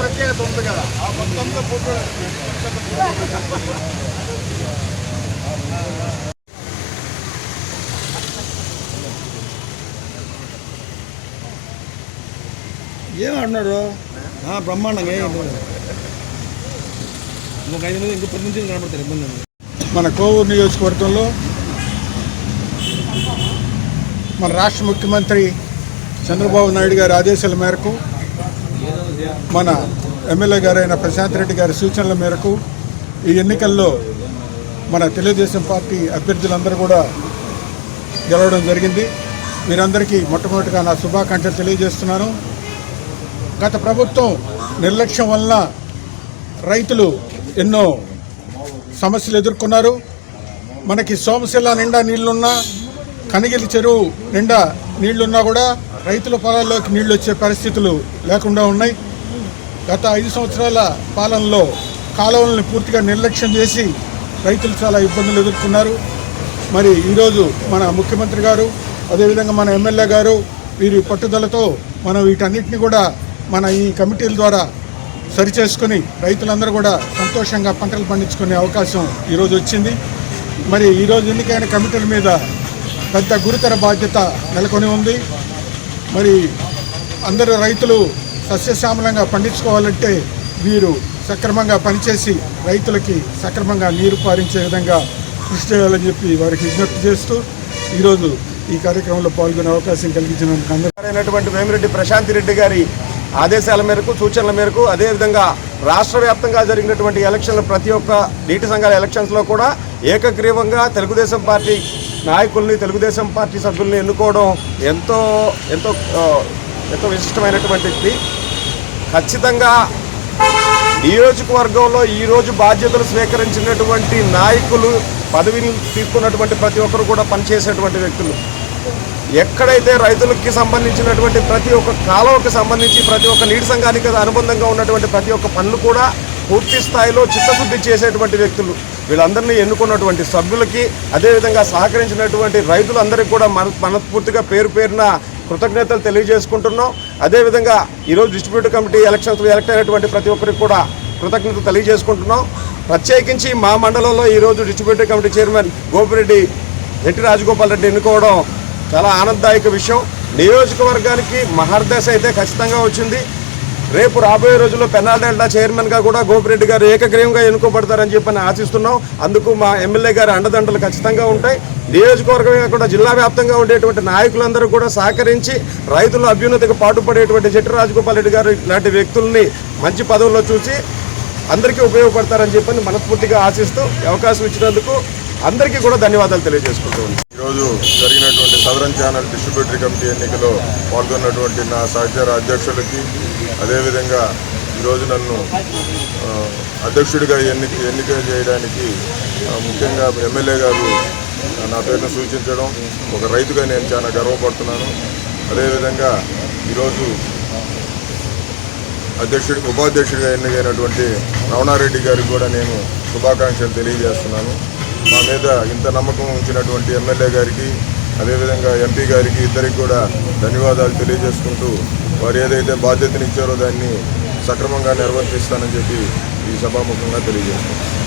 ప్రత్యేకత ఉంది కదా మొత్తంతో ఫోటో ఏమంటున్నాడు బ్రహ్మాండంగా ఇంకొక 5 మంది ఇంకో 10 నుంచి కనబడతారు ఇబ్బంది. మన కోవూరు నియోజకవర్గంలో మన రాష్ట్ర ముఖ్యమంత్రి చంద్రబాబు నాయుడు గారి ఆదేశాల మేరకు మన ఎమ్మెల్యే గారైన ప్రశాంత్ రెడ్డి గారి సూచనల మేరకు ఈ ఎన్నికల్లో మన తెలుగుదేశం పార్టీ అభ్యర్థులందరూ కూడా గెలవడం జరిగింది. మీరందరికీ మొట్టమొదటిగా నా శుభాకాంక్షలు తెలియజేస్తున్నాను. గత ప్రభుత్వం నిర్లక్ష్యం వలన రైతులు ఎన్నో సమస్యలు ఎదుర్కొన్నారు. మనకి సోమశిల నిండా నీళ్లున్నా, కనిగిలి చెరువు నిండా నీళ్లున్నా కూడా రైతుల పొలాల్లోకి నీళ్లు వచ్చే పరిస్థితులు లేకుండా ఉన్నాయి. గత 5 సంవత్సరాల పాలనలో కాలువలను పూర్తిగా నిర్లక్ష్యం చేసి రైతులు చాలా ఇబ్బందులు ఎదుర్కొన్నారు. మరి ఈరోజు మన ముఖ్యమంత్రి గారు అదేవిధంగా మన ఎమ్మెల్యే గారు వీరి పట్టుదలతో మనం వీటన్నిటిని కూడా మన ఈ కమిటీల ద్వారా సరిచేసుకొని రైతులందరూ కూడా సంతోషంగా పంటలు పండించుకునే అవకాశం ఈరోజు వచ్చింది. మరి ఈరోజు ఎన్నికైన కమిటీల మీద పెద్ద గురుతర బాధ్యత నెలకొని ఉంది. మరి అందరూ రైతులు సస్యశ్యామలంగా పండించుకోవాలంటే వీరు సక్రమంగా పనిచేసి రైతులకి సక్రమంగా నీరు పారించే విధంగా కృషి చేయాలని చెప్పి వారికి విజ్ఞప్తి చేస్తూ ఈరోజు ఈ కార్యక్రమంలో పాల్గొనే అవకాశం కలిగించినందుకు అందరూ వేమిరెడ్డి ప్రశాంత్ రెడ్డి గారి ఆదేశాల మేరకు సూచనల మేరకు అదేవిధంగా రాష్ట్ర వ్యాప్తంగా జరిగినటువంటి ఎలక్షన్లు ప్రతి ఒక్క నీటి సంఘాల ఎలక్షన్స్లో కూడా ఏకగ్రీవంగా తెలుగుదేశం పార్టీ నాయకుల్ని తెలుగుదేశం పార్టీ సభ్యుల్ని ఎన్నుకోవడం ఎంతో ఎంతో ఎంతో విశిష్టమైనటువంటిది. ఖచ్చితంగా నియోజకవర్గంలో ఈరోజు బాధ్యతలు స్వీకరించినటువంటి నాయకులు పదవిని తీసుకున్నటువంటి ప్రతి ఒక్కరు కూడా పనిచేసేటువంటి వ్యక్తులు. ఎక్కడైతే రైతులకి సంబంధించినటువంటి ప్రతి ఒక్క కాలువకి సంబంధించి ప్రతి ఒక్క నీటి సంఘానికి అనుబంధంగా ఉన్నటువంటి ప్రతి ఒక్క పనులు కూడా పూర్తి స్థాయిలో చిత్తశుద్ధి చేసేటువంటి వ్యక్తులు. వీళ్ళందరినీ ఎన్నుకున్నటువంటి సభ్యులకి అదేవిధంగా సహకరించినటువంటి రైతులందరికీ కూడా మనస్ఫూర్తిగా పేరు పేరున కృతజ్ఞతలు తెలియజేసుకుంటున్నాం. అదేవిధంగా ఈరోజు డిస్ట్రిబ్యూటివ్ కమిటీ ఎలక్షన్స్ ఎలక్ట్ అయినటువంటి ప్రతి ఒక్కరికి కూడా కృతజ్ఞతలు తెలియజేసుకుంటున్నాం. ప్రత్యేకించి మా మండలంలో ఈరోజు distributive committee chairman Gopireddy NT Rajagopal Reddy ఎన్నుకోవడం చాలా ఆనందదాయక విషయం. నియోజకవర్గానికి మహర్దశ అయితే ఖచ్చితంగా వచ్చింది. రేపు రాబోయే రోజుల్లో పెన్నాల డెల్టా చైర్మన్గా కూడా గోపిరెడ్డి గారు ఏకగ్రీవంగా ఎన్నుకోబడతారని చెప్పని ఆశిస్తున్నాం. అందుకు మా ఎమ్మెల్యే గారి అండదండలు ఖచ్చితంగా ఉంటాయి. నియోజకవర్గమే కాకుండా జిల్లా వ్యాప్తంగా ఉండేటువంటి నాయకులందరూ కూడా సహకరించి రైతుల అభ్యున్నతికి పాటుపడేటువంటి జట్టి రాజగోపాల్ రెడ్డి గారు ఇలాంటి వ్యక్తుల్ని మంచి పదవుల్లో చూసి అందరికీ ఉపయోగపడతారని చెప్పని మనస్ఫూర్తిగా ఆశిస్తూ అవకాశం ఇచ్చినందుకు అందరికీ కూడా ధన్యవాదాలు తెలియజేసుకుంటూ ఈరోజు జరిగినటువంటి సదరన్ ఛానల్ డిస్ట్రిబ్యూటరీ కమిటీ ఎన్నికలో పాల్గొన్నటువంటి నా సహచర అధ్యక్షులకి అదేవిధంగా ఈరోజు నన్ను అధ్యక్షుడిగా ఎన్నిక చేయడానికి ముఖ్యంగా ఎమ్మెల్యే గారు నా పేరును సూచించడం ఒక రైతుగా నేను చాలా గర్వపడుతున్నాను. అదేవిధంగా ఈరోజు ఉపాధ్యక్షుడిగా ఎన్నికైనటువంటి రమణారెడ్డి గారికి కూడా నేను శుభాకాంక్షలు తెలియజేస్తున్నాను. మా మీద ఇంత నమ్మకం ఉంచినటువంటి ఎమ్మెల్యే గారికి అదేవిధంగా ఎంపీ గారికి ఇద్దరికి కూడా ధన్యవాదాలు తెలియజేసుకుంటూ వారు ఏదైతే బాధ్యతనిచ్చారో దాన్ని సక్రమంగా నిర్వర్తిస్తానని చెప్పి ఈ సభాముఖంగా తెలియజేస్తున్నాను.